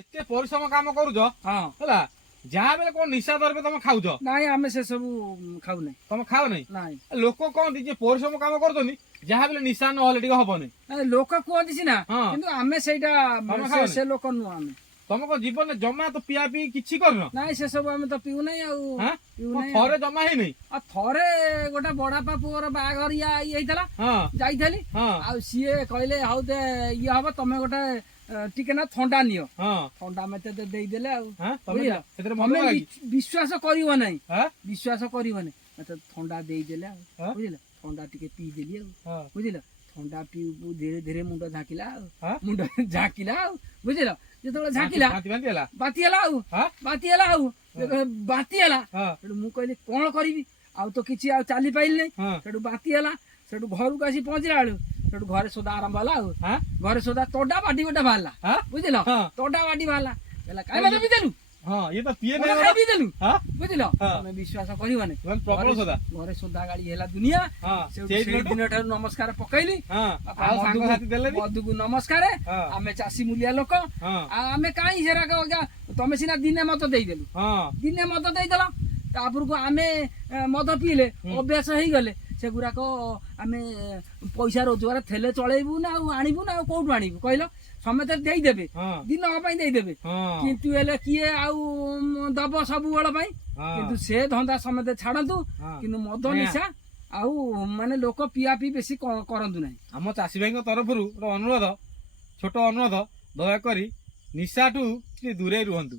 ଏତେ ପରିଶ୍ରମ କାମ କରୁଛ ହେଲା ଯାହା ବେଲେ କଣ ନିଶା ଦ୍ରବ୍ୟ ତମେ ଖାଉଛ? ନାଇଁ ଆମେ ସେ ସବୁ ଖାଉ ନାହିଁ। ତମେ ଖାଅ ନାହିଁ? ନାଇଁ ଲୋକ କହନ୍ତି ଯେ ପରିଶ୍ରମ କାମ କରୁଛନ୍ତି ଯାହା ବେଲେ ନିଶା ନହେଲେ ଟିକେ ହବନି। ଲୋକ କୁହନ୍ତି ସିନା, କିନ୍ତୁ ଆମେ ସେଇଟା ସେ ଲୋକ ନୁହଁ। ଆମେ ତମ କଣ ଜୀବନରେ ଜମା ତ ପିଆ ପିଇ କିଛି କରିନ? ନାଇଁ ସେ ସବୁ ଆମେ ତ ପିଉ ନାହିଁ। ଆଉ ଥରେ ଜମା ହେଇନି? ଆଉ ଥରେ ଗୋଟେ ବଡାପା ପୁଅର ବାହାଘର ଇଏ ହେଇଥିଲା, ଯାଇଥିଲି। ଆଉ ସିଏ କହିଲେ ହଉ ଦେ ଇଏ ହବ, ତମେ ଗୋଟେ ଟିକେ ନା ଥଣ୍ଡା ନିଅ। ଥଣ୍ଡା ମତେ ଦେଇଦେଲେ। ଆଉ ତମେ ବିଶ୍ୱାସ କରିବ ନାହିଁ, ବିଶ୍ୱାସ କରିବ ନାହିଁ, ମତେ ଥଣ୍ଡା ଦେଇଦେଲେ। ଆଉ ବୁଝିଲ, ଥଣ୍ଡା ଟିକେ ପିଇଦେଲି। ଆଉ ବୁଝିଲ, ଥଣ୍ଡା ପିଉ ଧୀରେ ଧୀରେ ମୁଣ୍ଡ ଝାଙ୍କିଲା। ଆଉ ମୁଣ୍ଡ ଝାଙ୍କିଲା। ଆଉ ବୁଝିଲ, ଯେତେବେଳେ ଝାଙ୍କିଲା ବାତି ହେଲା। ଆଉ ବାତି ହେଲା। ଆଉ ବାତି ହେଲା, ସେଠୁ ମୁଁ କହିଲି କଣ କରିବି, ଆଉ ତ କିଛି ଆଉ ଚାଲି ପାଇଲି ନାହିଁ। ସେଠୁ ବାତି ହେଲା। ସେଠୁ ଘରକୁ ଆସି ପହଞ୍ଚିଲା ବେଳୁ ସେଠୁ ଘରେ ସୋଦା ଆରମ୍ଭ ହେଲା। ଆଉ ଘରେ ସୋଦା ତୋଡା ବାଟି ଗୋଟେ ବାହାରିଲା। ବୁଝିଲ, ତୋଡା ବାଟି ବାହାରିଲା। କାଇଁ ମତେ ପିଇଦେଲୁ, ପିଇଦେଲୁ। ବୁଝିଲ, ତମେ ବିଶ୍ୱାସ କରିବନି, ଘରେ ସୋଦା ଗାଳି ହେଲା ଦୁନିଆ। ଦିନ ଠାରୁ ନମସ୍କାର ପକେଇଲି। ମଧୁକୁ ନମସ୍କାର। ଆମେ ଚାଷୀ ମୂଲିଆ ଲୋକ, ଆଉ ଆମେ କାହିଁ ସେରାକ, ତମେ ସିନା ଦିନେ ମଦ ଦେଇଦେଲୁ, ଦିନେ ମଦ ଦେଇଦେଲ, ତାପରକୁ ଆମେ ମଦ ପିଇଲେ ଅଭ୍ୟାସ ହେଇଗଲେ। ସେଗୁଡାକ ଆମେ ପଇସା ରୋଜଗାର ଥିଲେ ଚଳେଇବୁ ନା, ଆଉ ଆଣିବୁ ନା, ଆଉ କୋଉଠୁ ଆଣିବୁ କହିଲ? ସମସ୍ତେ ଦେଇଦେବେ, ଦିନ ପାଇଁ ଦେଇଦେବେ, କିନ୍ତୁ ହେଲେ କିଏ ଆଉ ଦବ ସବୁବେଳ ପାଇଁ? କିନ୍ତୁ ସେ ଧନ୍ଦା ସମସ୍ତେ ଛାଡନ୍ତୁ, କିନ୍ତୁ ମଦ ନିଶା ଆଉ ମାନେ ଲୋକ ପିଆ ପିଇ ବେଶୀ କରନ୍ତୁ ନାହିଁ। ଆମ ଚାଷୀ ଭାଇଙ୍କ ତରଫରୁ ଗୋଟେ ଅନୁରୋଧ, ଛୋଟ ଅନୁରୋଧ, ଦୟାକରି ନିଶାଠୁ ଟିକେ ଦୂରେଇ ରୁହନ୍ତୁ।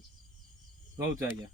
ରହୁଛୁ ଆଜ୍ଞା।